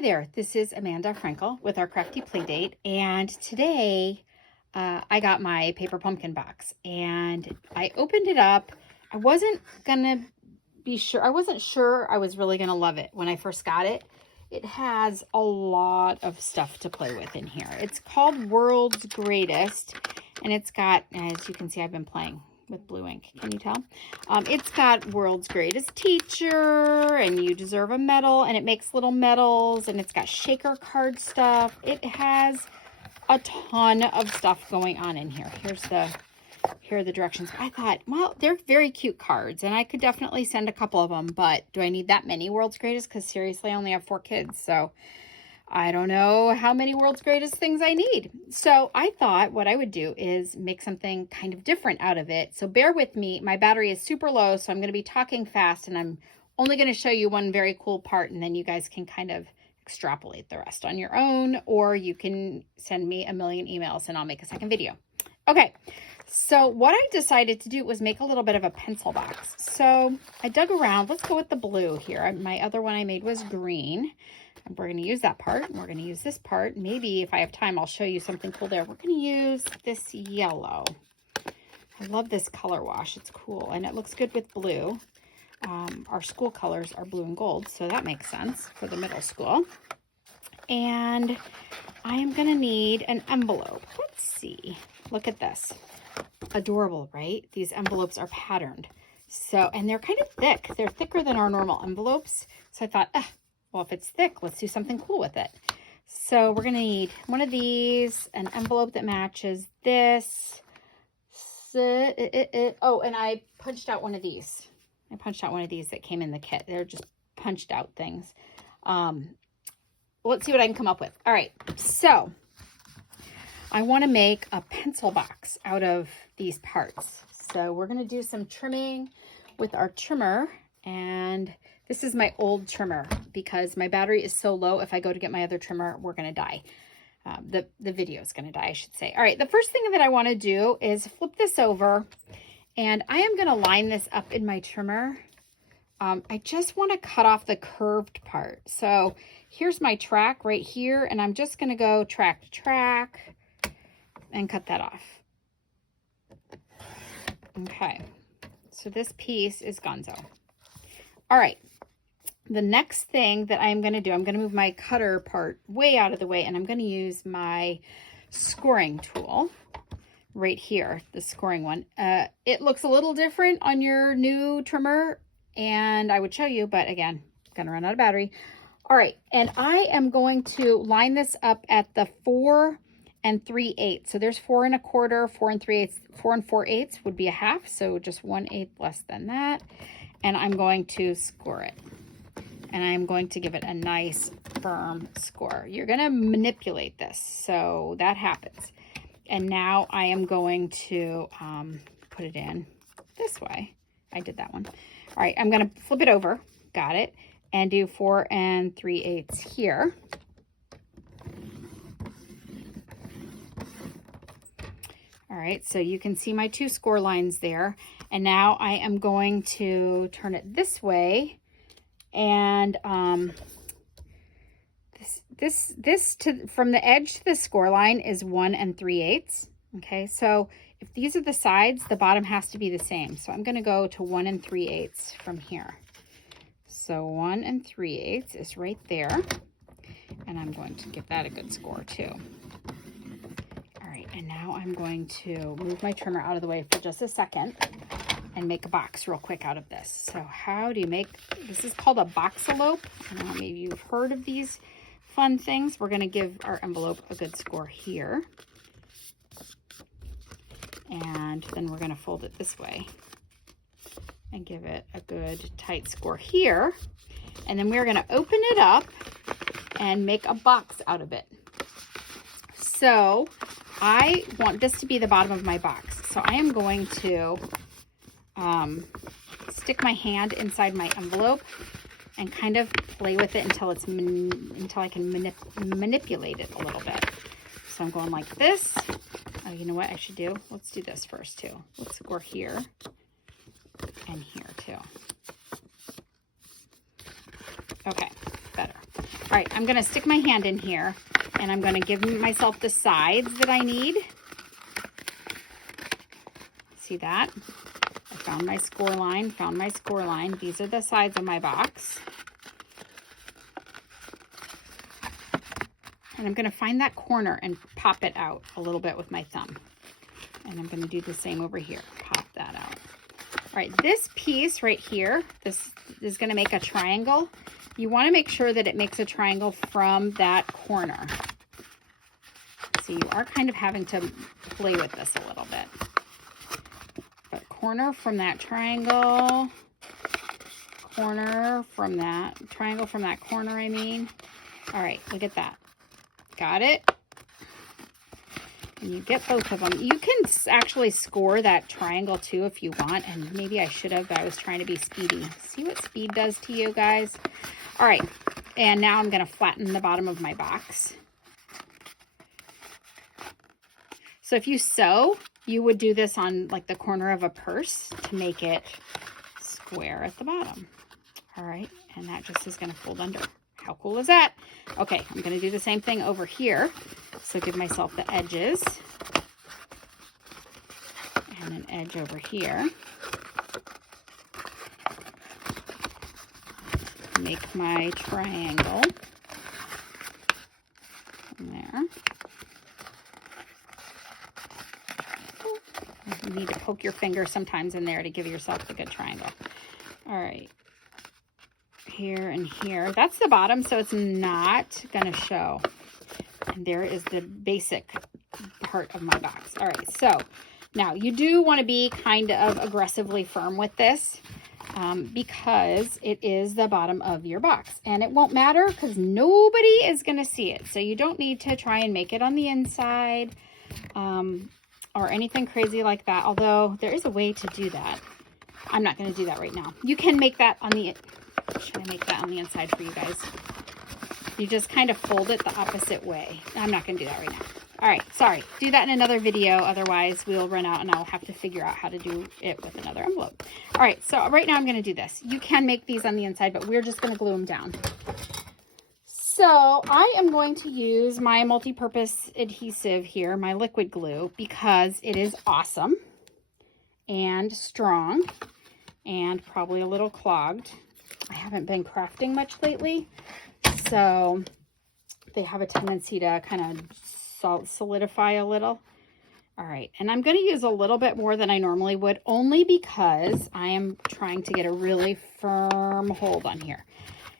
there, this is Amanda Frankel with our Crafty Playdate, and today I got my paper pumpkin box and I opened it up. I wasn't sure I was really gonna love it when I first got it. It has a lot of stuff to play with in here. It's called World's Greatest, and it's got, as you can see, I've been playing with blue ink. Can you tell? It's got World's Greatest Teacher, and You Deserve a Medal, and it makes little medals, and it's got shaker card stuff. It has a ton of stuff going on in here. Here are the directions. I thought, well, they're very cute cards, and I could definitely send a couple of them, but do I need that many World's Greatest? Because seriously, I only have 4 kids, so I don't know how many World's Greatest things I need. So I thought what I would do is make something kind of different out of it. So bear with me. My battery is super low, so I'm going to be talking fast, and I'm only going to show you one very cool part, and then you guys can kind of extrapolate the rest on your own, or you can send me a million emails and I'll make a second video. Okay, so what I decided to do was make a little bit of a pencil box. So I dug around. Let's go with the blue here. My other one I made was green. And we're going to use that part. And we're going to use this part. Maybe if I have time, I'll show you something cool there. We're going to use this yellow. I love this color wash. It's cool. And it looks good with blue. Our school colors are blue and gold, so that makes sense for the middle school. And I am going to need an envelope. Let's see. Look at this. Adorable, right? These envelopes are patterned. So, and they're kind of thick. They're thicker than our normal envelopes. So I thought, well, if it's thick, let's do something cool with it. So we're going to need one of these, an envelope that matches this. Oh, and I punched out one of these. I punched out one of these that came in the kit. They're just punched out things. Let's see what I can come up with. All right, so I want to make a pencil box out of these parts. So we're going to do some trimming with our trimmer, and this is my old trimmer because my battery is so low. If I go to get my other trimmer, we're going to die. The video is going to die, I should say. All right, the first thing that I want to do is flip this over, and I am going to line this up in my trimmer. I just want to cut off the curved part. So here's my track right here, and I'm just going to go track to track and cut that off. Okay, so this piece is gonzo. All right, the next thing that I'm going to do, I'm going to move my cutter part way out of the way, and I'm going to use my scoring tool right here, the scoring one. It looks a little different on your new trimmer, and I would show you, but again, I'm going to run out of battery. All right, and I am going to line this up at the 4 3/8. So there's 4 1/4, 4 3/8, 4 4/8 would be a half. So just 1/8 less than that. And I'm going to score it. And I'm going to give it a nice firm score. You're going to manipulate this. So that happens. And now I am going to put it in this way. I did that one. All right, I'm going to flip it over. Got it. And do 4 3/8 here. All right, so you can see my 2 score lines there. And now I am going to turn it this way. And from the edge to the score line is 1 3/8. Okay, so if these are the sides, the bottom has to be the same. So I'm going to go to 1 3/8 from here. So 1 3/8 is right there. And I'm going to give that a good score too. And now I'm going to move my trimmer out of the way for just a second and make a box real quick out of this. So how do you make, this is called a boxalope. I don't know, maybe you've heard of these fun things. We're going to give our envelope a good score here. And then we're going to fold it this way and give it a good tight score here. And then we're going to open it up and make a box out of it. So I want this to be the bottom of my box. So I am going to stick my hand inside my envelope and kind of play with it until I can manipulate it a little bit. So I'm going like this. Oh, you know what I should do? Let's do this first too. Let's score here and here too. Okay, better. All right, I'm gonna stick my hand in here and I'm gonna give myself the sides that I need. See that? I found my score line, These are the sides of my box. And I'm gonna find that corner and pop it out a little bit with my thumb. And I'm gonna do the same over here, pop that out. All right, this piece right here, this is gonna make a triangle. You wanna make sure that it makes a triangle from that corner. So you are kind of having to play with this a little bit. But corner from that triangle, corner from that, triangle from that corner, I mean. All right, look at that. Got it? And you get both of them. You can actually score that triangle too if you want. And maybe I should have, but I was trying to be speedy. See what speed does to you guys? All right. And now I'm going to flatten the bottom of my box. So if you sew, you would do this on like the corner of a purse to make it square at the bottom. All right. And that just is going to fold under. How cool is that? Okay, I'm going to do the same thing over here. So give myself the edges and an edge over here. Make my triangle there. You need to poke your finger sometimes in there to give yourself a good triangle. All right. Here and here. That's the bottom, so it's not going to show. And there is the basic part of my box. All right, so now you do want to be kind of aggressively firm with this because it is the bottom of your box. And it won't matter because nobody is going to see it. So you don't need to try and make it on the inside or anything crazy like that. Although there is a way to do that. I'm not going to do that right now. You can make that on the... Should I make that on the inside for you guys? You just kind of fold it the opposite way. I'm not going to do that right now. All right, sorry. Do that in another video. Otherwise, we'll run out and I'll have to figure out how to do it with another envelope. All right, so right now I'm going to do this. You can make these on the inside, but we're just going to glue them down. So I am going to use my multi-purpose adhesive here, my liquid glue, because it is awesome and strong and probably a little clogged. I haven't been crafting much lately, so they have a tendency to kind of solidify a little. All right, and I'm going to use a little bit more than I normally would, only because I am trying to get a really firm hold on here.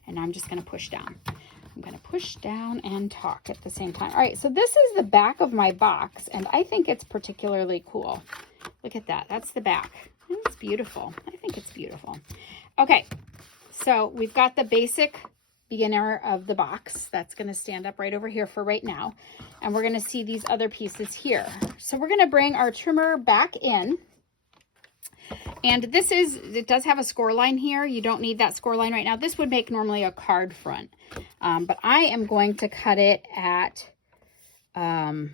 And I'm just going to push down. I'm going to push down and talk at the same time. All right, so this is the back of my box, and I think it's particularly cool. Look at that. That's the back. It's beautiful. I think it's beautiful. Okay. So we've got the basic beginner of the box. That's going to stand up right over here for right now. And we're going to see these other pieces here. So we're going to bring our trimmer back in. And it does have a score line here. You don't need that score line right now. This would make normally a card front. But I am going to cut it at 4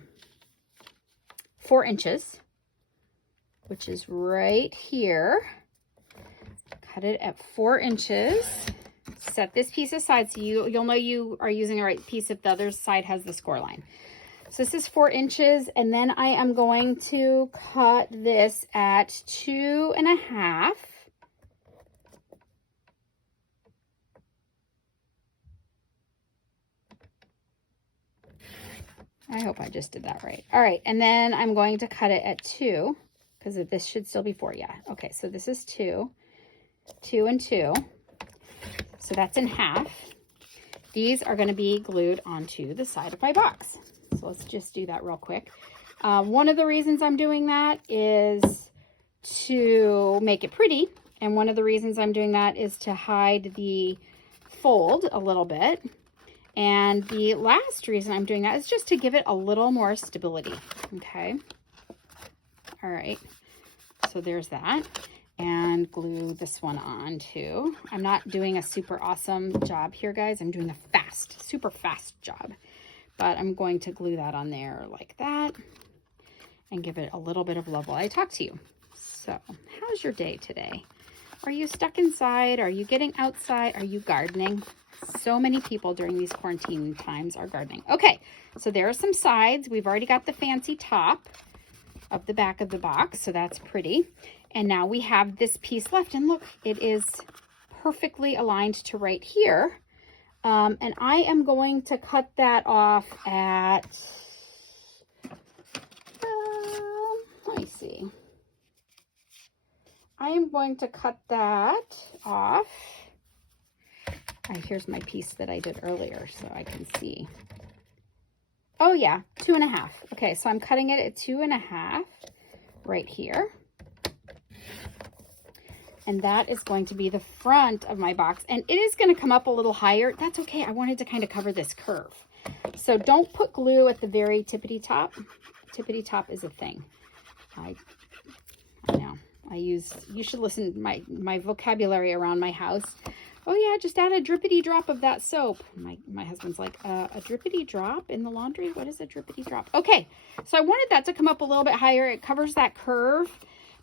inches, which is right here. Cut it at 4 inches. Set this piece aside so you'll know you are using the right piece if the other side has the score line. So this is 4 inches, and then I am going to cut this at 2.5. I hope I just did that right. All right, and then I'm going to cut it at 2 because this should still be 4. Yeah. Okay, so this is 2. 2 and 2. So that's in half. These are going to be glued onto the side of my box. So let's just do that real quick. One of the reasons I'm doing that is to make it pretty. And one of the reasons I'm doing that is to hide the fold a little bit. And the last reason I'm doing that is just to give it a little more stability. Okay. All right. So there's that. And glue this one on too. I'm not doing a super awesome job here, guys. I'm doing a super fast job. But I'm going to glue that on there like that and give it a little bit of love while I talk to you. So, how's your day today? Are you stuck inside? Are you getting outside? Are you gardening? So many people during these quarantine times are gardening. Okay, so there are some sides. We've already got the fancy top of the back of the box, so that's pretty. And now we have this piece left, and look, it is perfectly aligned to right here. And I am going to cut that off at, let me see. I am going to cut that off. All right, here's my piece that I did earlier so I can see. Oh yeah, 2.5. Okay, so I'm cutting it at 2.5 right here. And that is going to be the front of my box. And it is going to come up a little higher. That's okay. I wanted to kind of cover this curve. So don't put glue at the very tippity top. Tippity top is a thing. I know. You should listen to my vocabulary around my house. Oh yeah, just add a drippity drop of that soap. My husband's like, a drippity drop in the laundry? What is a drippity drop? Okay, so I wanted that to come up a little bit higher. It covers that curve,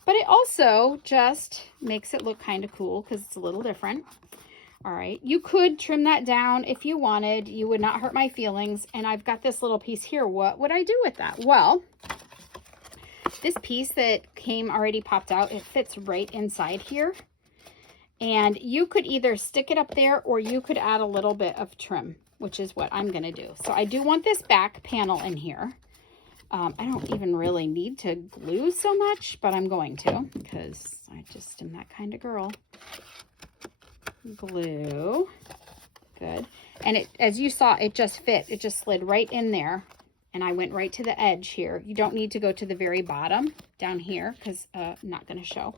but it also just makes it look kind of cool because it's a little different. All right, you could trim that down if you wanted. You would not hurt my feelings. And I've got this little piece here. What would I do with that? Well, this piece that came already popped out, it fits right inside here. And you could either stick it up there or you could add a little bit of trim, which is what I'm going to do. So I do want this back panel in here. I don't even really need to glue so much, but I'm going to because I just am that kind of girl. Glue. Good. And it, as you saw, it just fit. It just slid right in there. And I went right to the edge here. You don't need to go to the very bottom down here because I'm not going to show.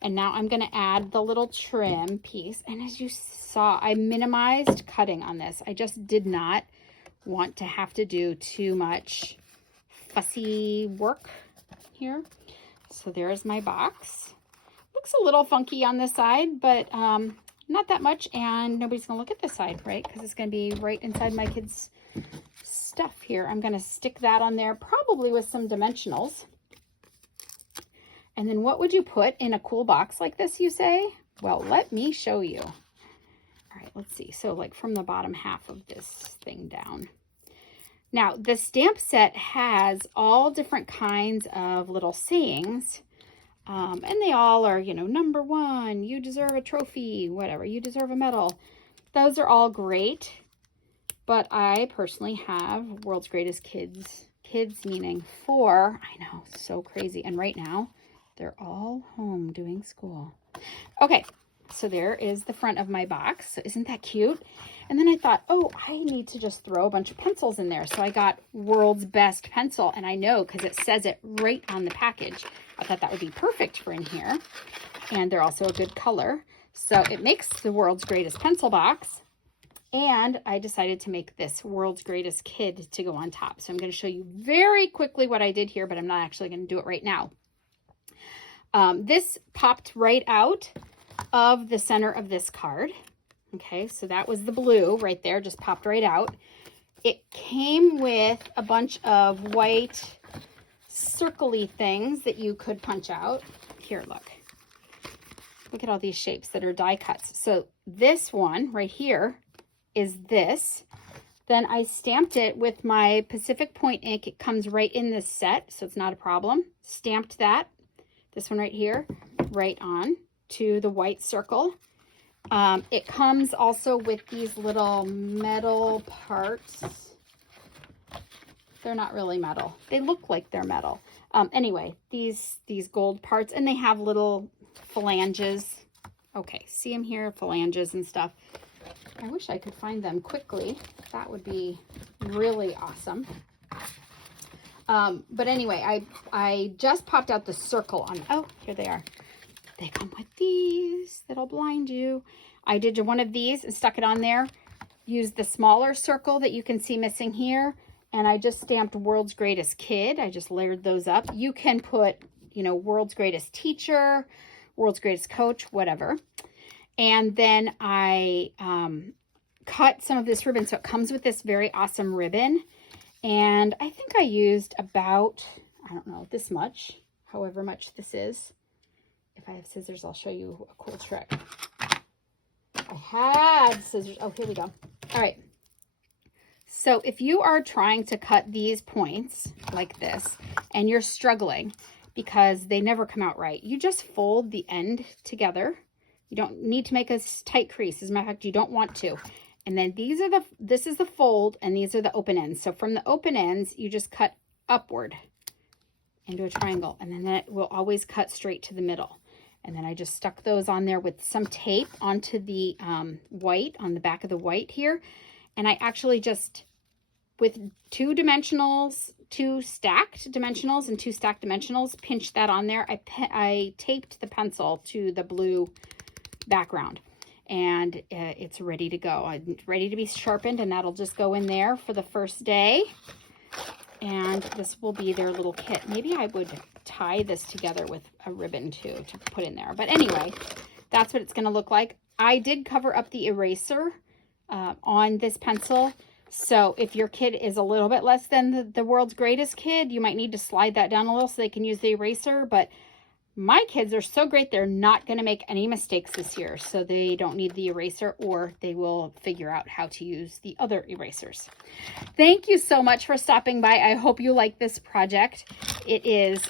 And now I'm going to add the little trim piece. And as you saw, I minimized cutting on this. I just did not want to have to do too much fussy work here. So there's my box. Looks a little funky on this side, but not that much. And nobody's going to look at this side, right? Because it's going to be right inside my kids' stuff here. I'm going to stick that on there, probably with some dimensionals. And then what would you put in a cool box like this, you say? Well, let me show you. All right, let's see. So like from the bottom half of this thing down. Now, the stamp set has all different kinds of little sayings. And they all are, you know, number 1, you deserve a trophy, whatever, you deserve a medal. Those are all great. But I personally have World's Greatest Kids. Kids meaning 4. I know, so crazy. And right now, they're all home doing school. Okay, so there is the front of my box. Isn't that cute? And then I thought, oh, I need to just throw a bunch of pencils in there. So I got World's Best Pencil. And I know because it says it right on the package. I thought that would be perfect for in here. And they're also a good color. So it makes the World's Greatest Pencil box. And I decided to make this World's Greatest Kid to go on top. So I'm going to show you very quickly what I did here, but I'm not actually going to do it right now. This popped right out of the center of this card. Okay, so that was the blue right there, just popped right out. It came with a bunch of white circle-y things that you could punch out. Here, look. Look at all these shapes that are die cuts. So this one right here is this. Then I stamped it with my Pacific Point ink. It comes right in this set, so it's not a problem. Stamped that. This one right here, right on to the white circle. It comes also with these little metal parts. They're not really metal. They look like they're metal. Anyway, these gold parts, and they have little phalanges. Okay, see them here, phalanges and stuff. I wish I could find them quickly. That would be really awesome. But anyway, I just popped out the circle on, oh, here they are. They come with these that'll blind you. I did one of these and stuck it on there. Used the smaller circle that you can see missing here. And I just stamped World's Greatest Kid. I just layered those up. You can put, you know, World's Greatest Teacher, World's Greatest Coach, whatever. And then I cut some of this ribbon. So it comes with this very awesome ribbon. And I think I used about, I don't know, this much, however much this is. if I have scissors, I'll show you a cool trick. I had scissors. Oh, here we go. All right. So if you are trying to cut these points like this and you're struggling because they never come out right, you just fold the end together. You don't need to make a tight crease. As a matter of fact, you don't want to. And then this is the fold and these are the open ends. So from the open ends, you just cut upward into a triangle, and then it will always cut straight to the middle. And then I just stuck those on there with some tape onto the white, on the back of the white here. And I actually just, with two stacked dimensionals and two stacked dimensionals, pinched that on there. I taped the pencil to the blue background, and it's ready to go. It's ready to be sharpened, and that'll just go in there for the first day. And this will be their little kit. Maybe I would tie this together with a ribbon too to put in there. But anyway, that's what it's going to look like. I did cover up the eraser on this pencil. So if your kid is a little bit less than the world's greatest kid, you might need to slide that down a little so they can use the eraser. But my kids are so great, they're not going to make any mistakes this year. So they don't need the eraser, or they will figure out how to use the other erasers. Thank you so much for stopping by. I hope you like this project. It is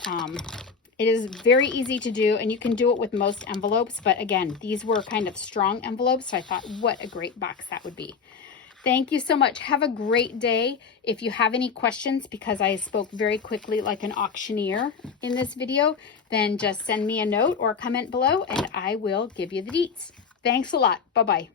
very easy to do, and you can do it with most envelopes. But again, these were kind of strong envelopes, so I thought what a great box that would be. Thank you so much. Have a great day. If you have any questions, because I spoke very quickly like an auctioneer in this video, then just send me a note or comment below and I will give you the deets. Thanks a lot. Bye-bye.